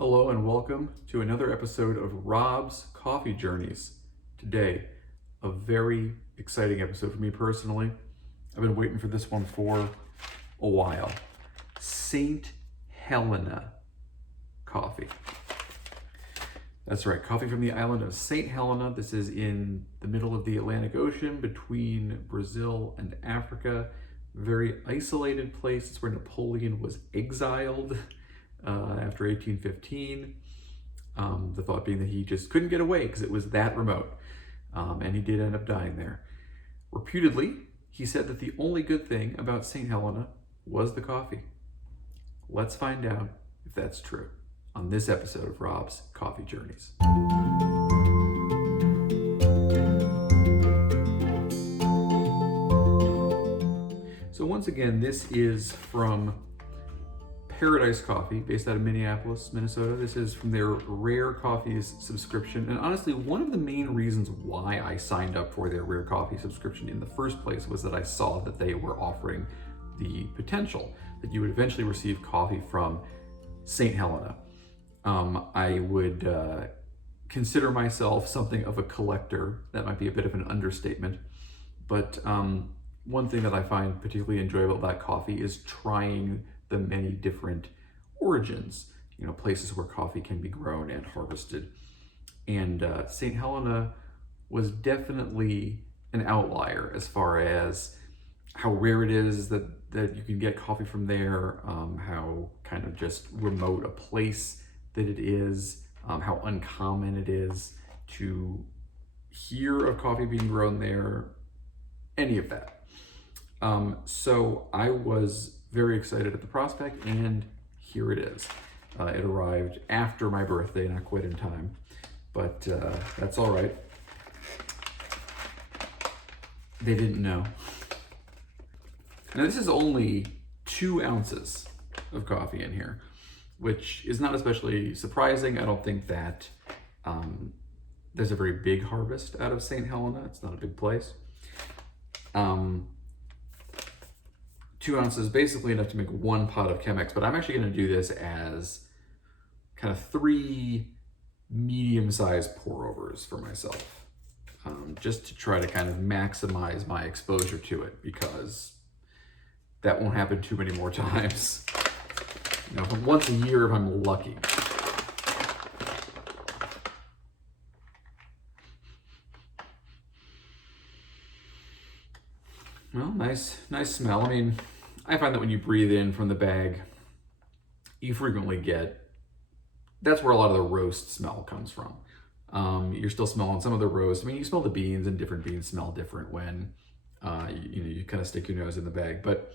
Hello and welcome to another episode of Rob's Coffee Journeys. Today, a very exciting episode for me personally. I've been waiting for this one for a while. St. Helena coffee. That's right, coffee from the island of St. Helena. This is in the middle of the Atlantic Ocean between Brazil and Africa. Very isolated place. It's where Napoleon was exiled after 1815. The thought being that he just couldn't get away because it was that remote. And he did end up dying there. Reputedly, he said that the only good thing about St. Helena was the coffee. Let's find out if that's true on this episode of Rob's Coffee Journeys. So once again, this is from Paradise Coffee, based out of Minneapolis, Minnesota. This is from their Rare Coffees subscription. And honestly, one of the main reasons why I signed up for their Rare Coffee subscription in the first place was that I saw that they were offering the potential that you would eventually receive coffee from St. Helena. I would consider myself something of a collector. That might be a bit of an understatement. But one thing that I find particularly enjoyable about coffee is trying the many different origins, places where coffee can be grown and harvested. And St. Helena was definitely an outlier as far as how rare it is that you can get coffee from there, how kind of just remote a place that it is, how uncommon it is to hear of coffee being grown there, any of that. So I was very excited at the prospect, and here it is. It arrived after my birthday, not quite in time, but that's all right. They didn't know. Now this is only 2 ounces of coffee in here, which is not especially surprising. I don't think that there's a very big harvest out of St. Helena. It's not a big place. 2 ounces, basically enough to make 1 pot of Chemex, but I'm actually going to do this as kind of 3 medium-sized pour-overs for myself, just to try to kind of maximize my exposure to it, because that won't happen too many more times. Once a year if I'm lucky. Well, nice smell. I mean, I find that when you breathe in from the bag, you frequently get, that's where a lot of the roast smell comes from. You're still smelling some of the roast. I mean, you smell the beans, and different beans smell different when you kind of stick your nose in the bag. But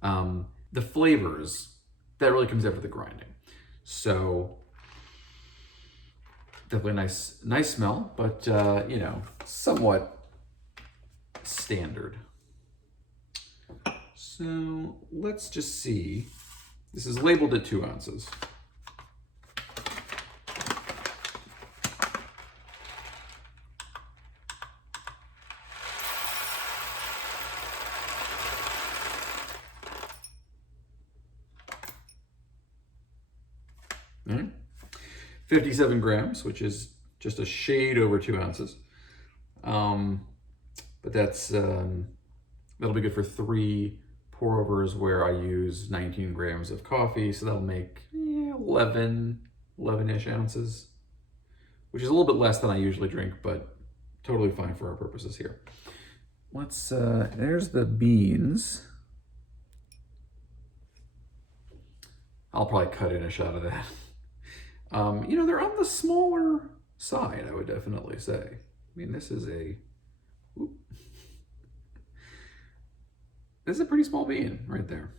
the flavors, that really comes after the grinding. So definitely a nice smell, but somewhat standard. So let's just see. This is labeled at 2 ounces. All right. 57 grams, which is just a shade over 2 ounces. But that'll be good for 3 pour-overs where I use 19 grams of coffee, so that'll make 11-ish ounces, which is a little bit less than I usually drink, but totally fine for our purposes here. There's the beans. I'll probably cut in a shot of that. They're on the smaller side, I would definitely say. I mean, this is a pretty small bean right there.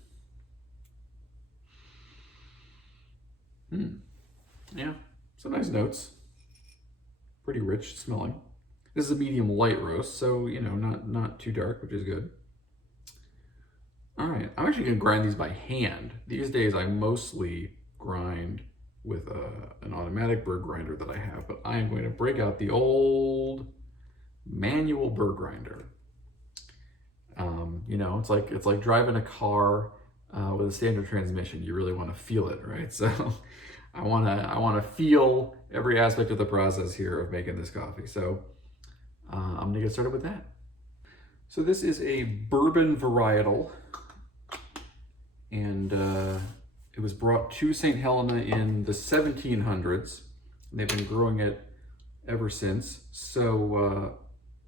Yeah, some nice notes. Pretty rich smelling. This is a medium light roast, so not too dark, which is good. All right, I'm actually gonna grind these by hand. These days I mostly grind with an automatic burr grinder that I have, but I am going to break out the old manual burr grinder. It's like driving a car with a standard transmission. You really want to feel it, right? So I wanna feel every aspect of the process here of making this coffee. So I'm gonna get started with that. So this is a bourbon varietal, and it was brought to St. Helena in the 1700s, and they've been growing it ever since. So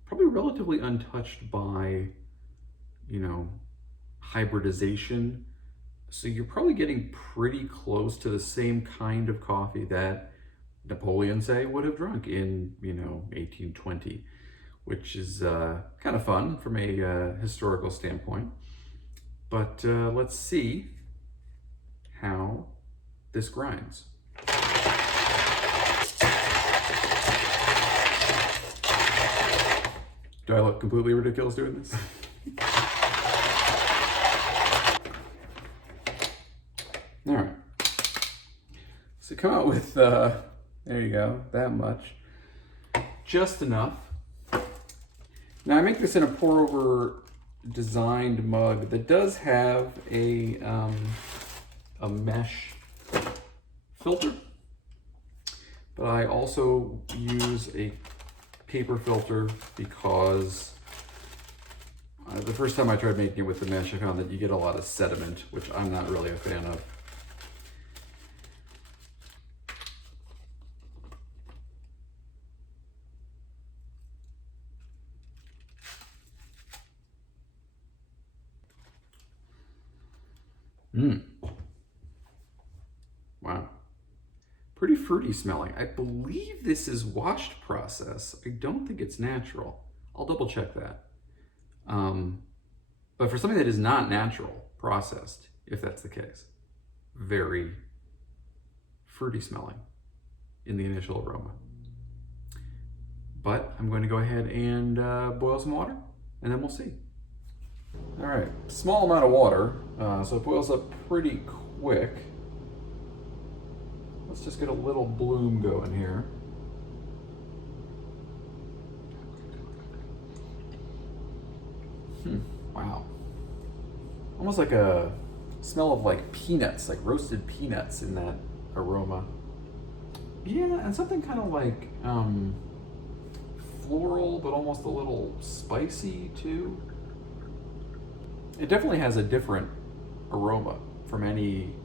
probably relatively untouched by, hybridization. So you're probably getting pretty close to the same kind of coffee that Napoleon, say, would have drunk in, 1820, which is kind of fun from a historical standpoint. But let's see how this grinds. Do I look completely ridiculous doing this? All right. So come out with, there you go, that much. Just enough. Now I make this in a pour over designed mug that does have a mesh filter, but I also use a paper filter because the first time I tried making it with the mesh, I found that you get a lot of sediment, which I'm not really a fan of. Wow. Pretty fruity smelling. I believe this is washed process. I don't think it's natural. I'll double check that. But for something that is not natural, processed, if that's the case, very fruity smelling in the initial aroma. But I'm going to go ahead and boil some water, and then we'll see. All right, small amount of water, so it boils up pretty quick. Let's just get a little bloom going here. Wow. Almost like a smell of like peanuts, like roasted peanuts in that aroma. Yeah, and something kind of like floral, but almost a little spicy too. It definitely has a different aroma from any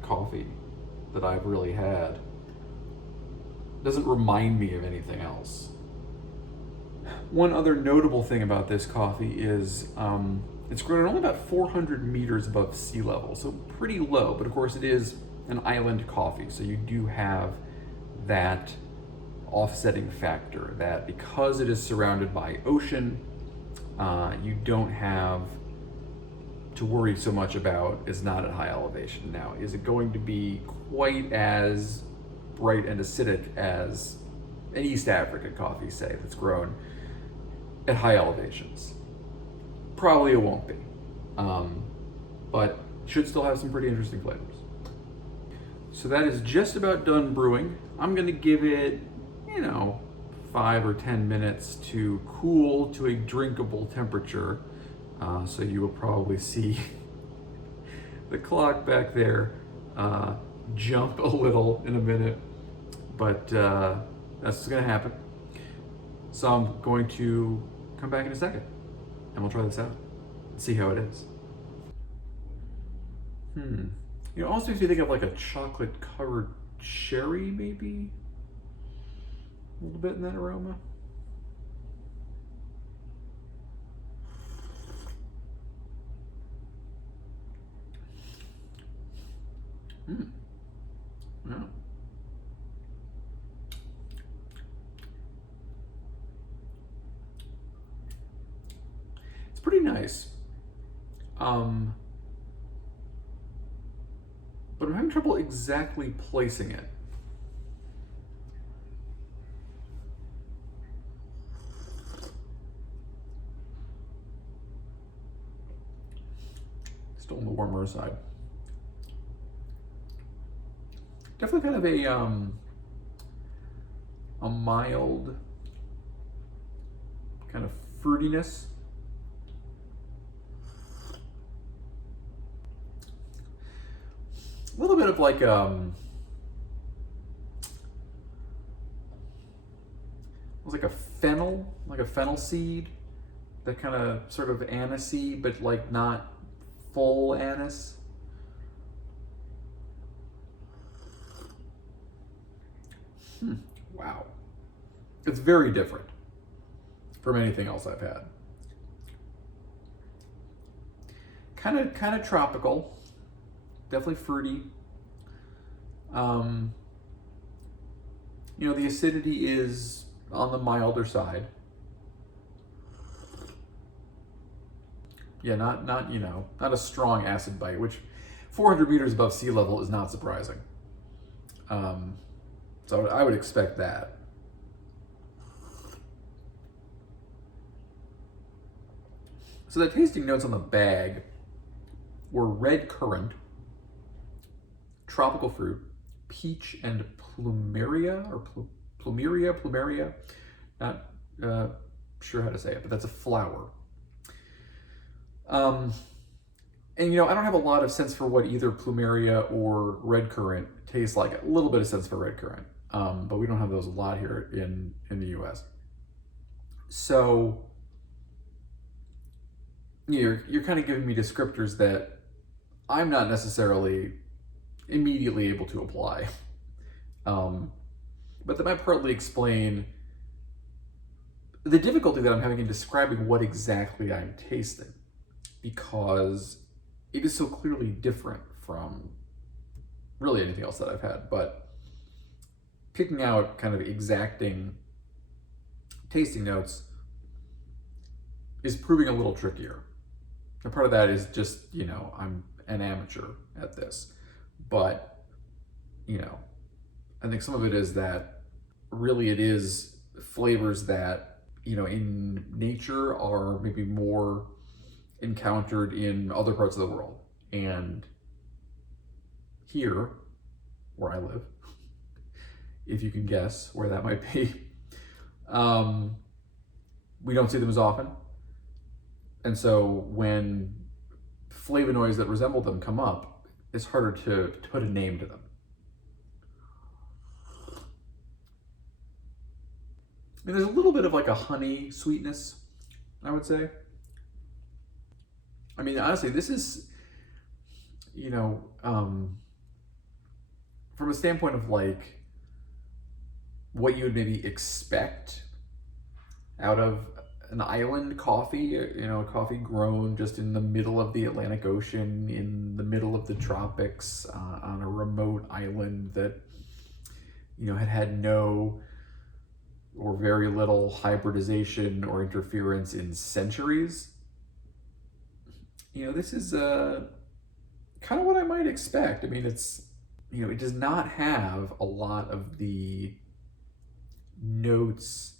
coffee that I've really had. It doesn't remind me of anything else. One other notable thing about this coffee is it's grown at only about 400 meters above sea level, so pretty low, but of course it is an island coffee, so you do have that offsetting factor that because it is surrounded by ocean, you don't have to worry so much about is not at high elevation. Now, is it going to be quite as bright and acidic as an East African coffee, say, that's grown at high elevations? Probably it won't be, but should still have some pretty interesting flavors. So that is just about done brewing. I'm gonna give it, 5 or 10 minutes to cool to a drinkable temperature. So you will probably see the clock back there jump a little in a minute, but that's what's gonna happen. So I'm going to come back in a second and we'll try this out and see how it is. Almost makes me think of like a chocolate covered cherry, maybe? A little bit in that aroma. Yeah. It's pretty nice. But I'm having trouble exactly placing it. Still on the warmer side. Definitely kind of a mild kind of fruitiness. A little bit of like was like a fennel seed, that kind of sort of anisey, but like not full anise. Wow. It's very different from anything else I've had. Kind of tropical, definitely fruity. You know, the acidity is on the milder side. Yeah, not you know, not a strong acid bite, which 400 meters above sea level is not surprising. So I would expect that. So the tasting notes on the bag were red currant, tropical fruit, peach, and plumeria, or plumeria. Not sure how to say it, but that's a flower. And you know, I don't have a lot of sense for what either plumeria or red currant tastes like. A little bit of sense for red currant, but we don't have those a lot here in the U.S. So you're kind of giving me descriptors that I'm not necessarily immediately able to apply. But that might partly explain the difficulty that I'm having in describing what exactly I'm tasting, because it is so clearly different from really anything else that I've had. But picking out kind of exacting tasting notes is proving a little trickier. And part of that is just, you know, I'm an amateur at this. But, you know, I think some of it is that really it is flavors that, you know, in nature are maybe more encountered in other parts of the world. And here, where I live, if you can guess where that might be, we don't see them as often. And so when flavonoids that resemble them come up, it's harder to put a name to them. And there's a little bit of like a honey sweetness, I would say. I mean, honestly, this is, you know, from a standpoint of like what you would maybe expect out of an island coffee, you know, a coffee grown just in the middle of the Atlantic Ocean, in the middle of the tropics, on a remote island that, you know, had no or very little hybridization or interference in centuries. You know, this is kind of what I might expect. I mean, it's, you know, it does not have a lot of the notes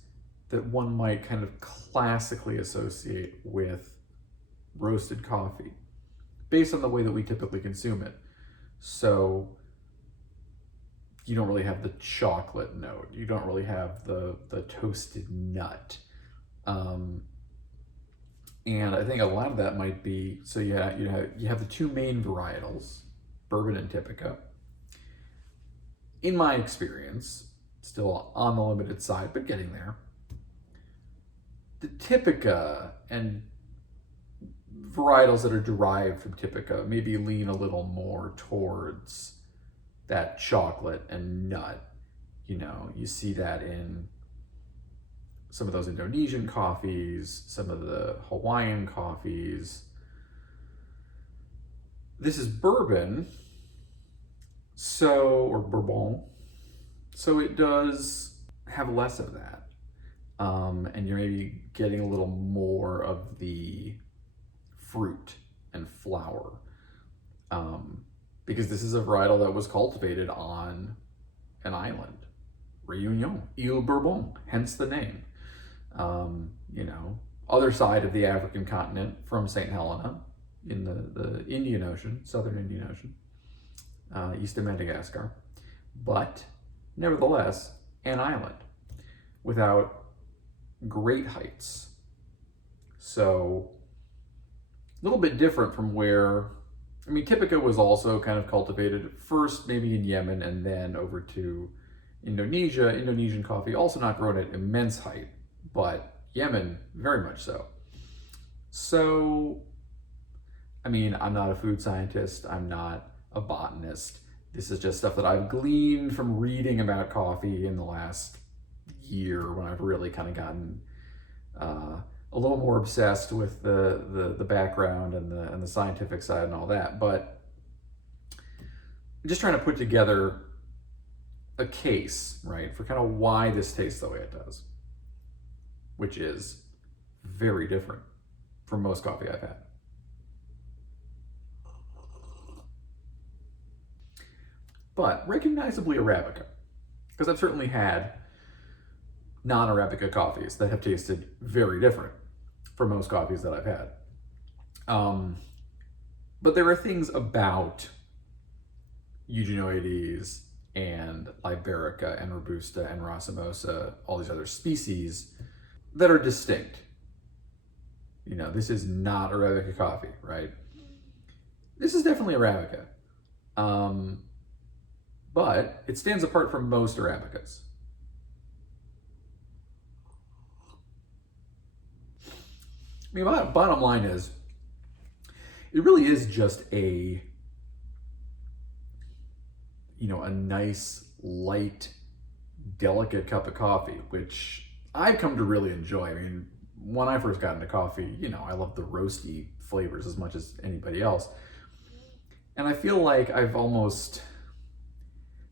that one might kind of classically associate with roasted coffee based on the way that we typically consume it. So you don't really have the chocolate note. You don't really have the toasted nut. And I think a lot of that might be, so you have the two main varietals, bourbon and Typica. In my experience, still on the limited side, but getting there, the Typica and varietals that are derived from Typica maybe lean a little more towards that chocolate and nut. You know, you see that in some of those Indonesian coffees, some of the Hawaiian coffees. This is bourbon, or bourbon, so it does have less of that. And you're maybe getting a little more of the fruit and flower. Because this is a varietal that was cultivated on an island, Réunion, Île Bourbon, hence the name. You know, other side of the African continent from St. Helena in the Indian Ocean, Southern Indian Ocean, east of Madagascar. But nevertheless, an island without great heights. So a little bit different from where, I mean, Typica was also kind of cultivated first maybe in Yemen and then over to Indonesia, Indonesian coffee also not grown at immense height, but Yemen, very much so. So, I mean, I'm not a food scientist, I'm not a botanist. This is just stuff that I've gleaned from reading about coffee in the last year when I've really kind of gotten a little more obsessed with the background and the scientific side and all that. But I'm just trying to put together a case, right, for kind of why this tastes the way it does, which is very different from most coffee I've had. But recognizably Arabica, because I've certainly had non-Arabica coffees that have tasted very different from most coffees that I've had. But there are things about Eugenioides and Liberica and Robusta and Racemosa, all these other species that are distinct. You know, this is not Arabica coffee, right? This is definitely Arabica. But it stands apart from most Arabicas. I mean, bottom line is, it really is just a nice, light, delicate cup of coffee, which I've come to really enjoy. I mean, when I first got into coffee, I love the roasty flavors as much as anybody else. And I feel like I've almost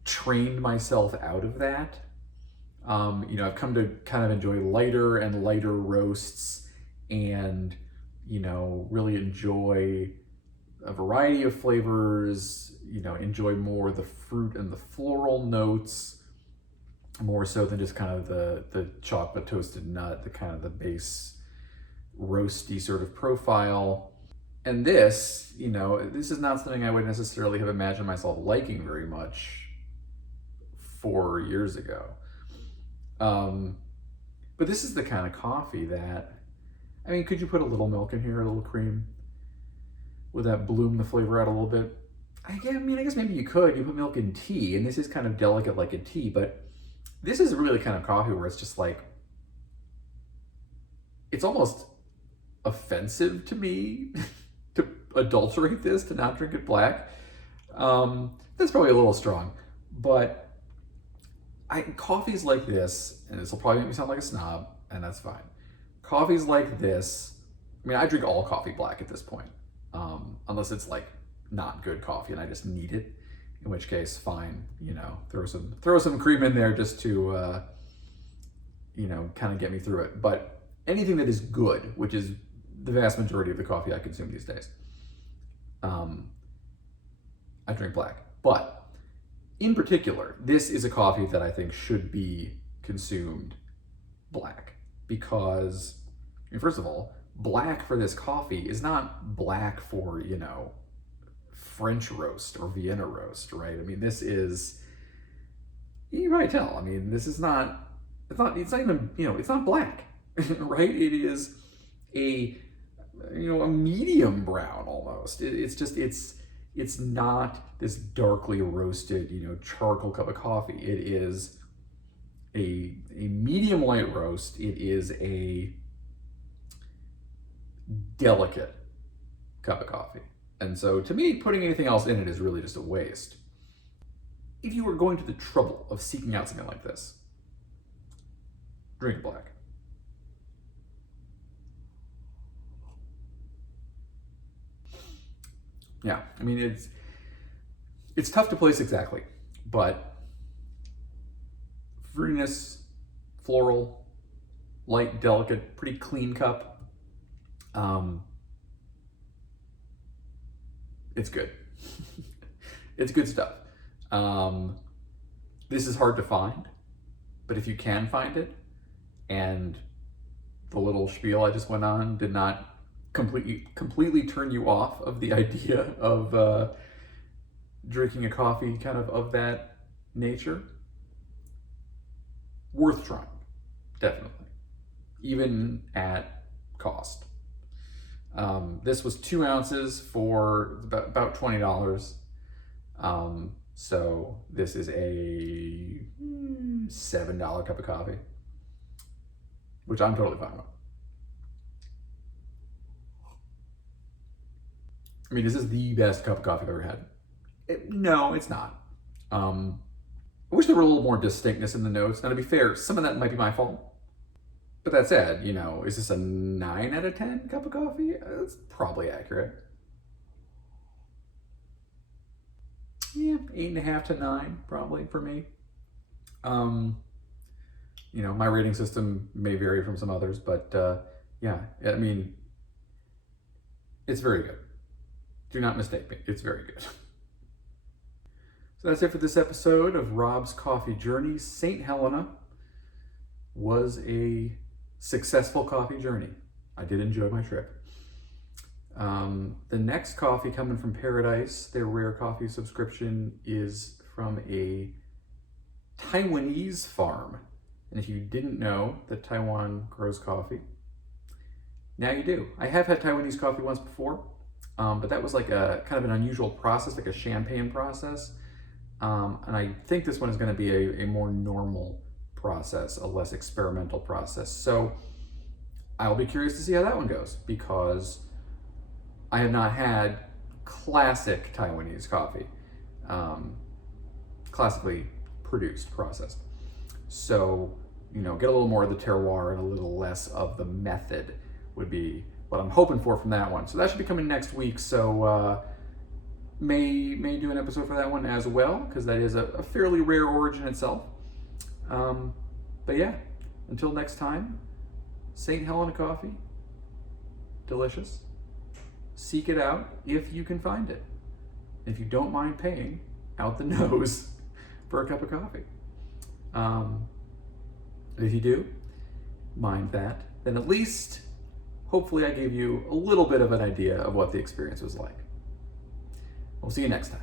trained myself out of that. I've come to kind of enjoy lighter and lighter roasts and, really enjoy a variety of flavors, enjoy more the fruit and the floral notes, more so than just kind of the chocolate toasted nut, the kind of the base roasty sort of profile. And this, this is not something I would necessarily have imagined myself liking very much 4 years ago. But this is the kind of coffee that, I mean, could you put a little milk in here, a little cream? Would that bloom the flavor out a little bit? I guess maybe you could. You put milk in tea, and this is kind of delicate like a tea, but this is really the kind of coffee where it's just like, it's almost offensive to me to adulterate this, to not drink it black. That's probably a little strong, but coffees like this, and this will probably make me sound like a snob, and that's fine. Coffees like this, I mean, I drink all coffee black at this point, unless it's like not good coffee and I just need it, in which case, fine, throw some cream in there just to, kind of get me through it. But anything that is good, which is the vast majority of the coffee I consume these days, I drink black. But in particular, this is a coffee that I think should be consumed black. Because, first of all, black for this coffee is not black for, French roast or Vienna roast, right? I mean, this is, you might tell, I mean, this is not, it's not even, it's not black, right? It is a medium brown almost. It's not this darkly roasted, charcoal cup of coffee. It is a medium light roast. It is a delicate cup of coffee. And so to me, putting anything else in it is really just a waste. If you were going to the trouble of seeking out something like this, drink black. Yeah, I mean, it's tough to place exactly, but fruitiness, floral, light, delicate, pretty clean cup. It's good. It's good stuff. This is hard to find, but if you can find it, and the little spiel I just went on did not completely turn you off of the idea of drinking a coffee kind of that nature, worth trying, definitely, even at cost. This was 2 ounces for about $20. So this is a $7 cup of coffee, which I'm totally fine with. I mean, is this the best cup of coffee I've ever had? No, it's not. I wish there were a little more distinctness in the notes. Now, to be fair, some of that might be my fault. But that said, you know, is this a 9 out of 10 cup of coffee? That's probably accurate. Yeah, 8.5 to 9, probably for me. You know, my rating system may vary from some others, but yeah, I mean, it's very good. Do not mistake me, it's very good. So that's it for this episode of Rob's Coffee Journey. St. Helena was a successful coffee journey. I did enjoy my trip. The next coffee coming from Paradise, their rare coffee subscription, is from a Taiwanese farm. And if you didn't know that Taiwan grows coffee, now you do. I have had Taiwanese coffee once before, but that was like a kind of an unusual process, like a champagne process. And I think this one is going to be a more normal process, a less experimental process. So I'll be curious to see how that one goes, because I have not had classic Taiwanese coffee, classically produced, processed. So, you know, get a little more of the terroir and a little less of the method would be what I'm hoping for from that one. So that should be coming next week. So may do an episode for that one as well, because that is a fairly rare origin itself. But yeah, until next time, St. Helena coffee, delicious. Seek it out if you can find it. If you don't mind paying out the nose for a cup of coffee. If you do mind that, then at least, hopefully I gave you a little bit of an idea of what the experience was like. We'll see you next time.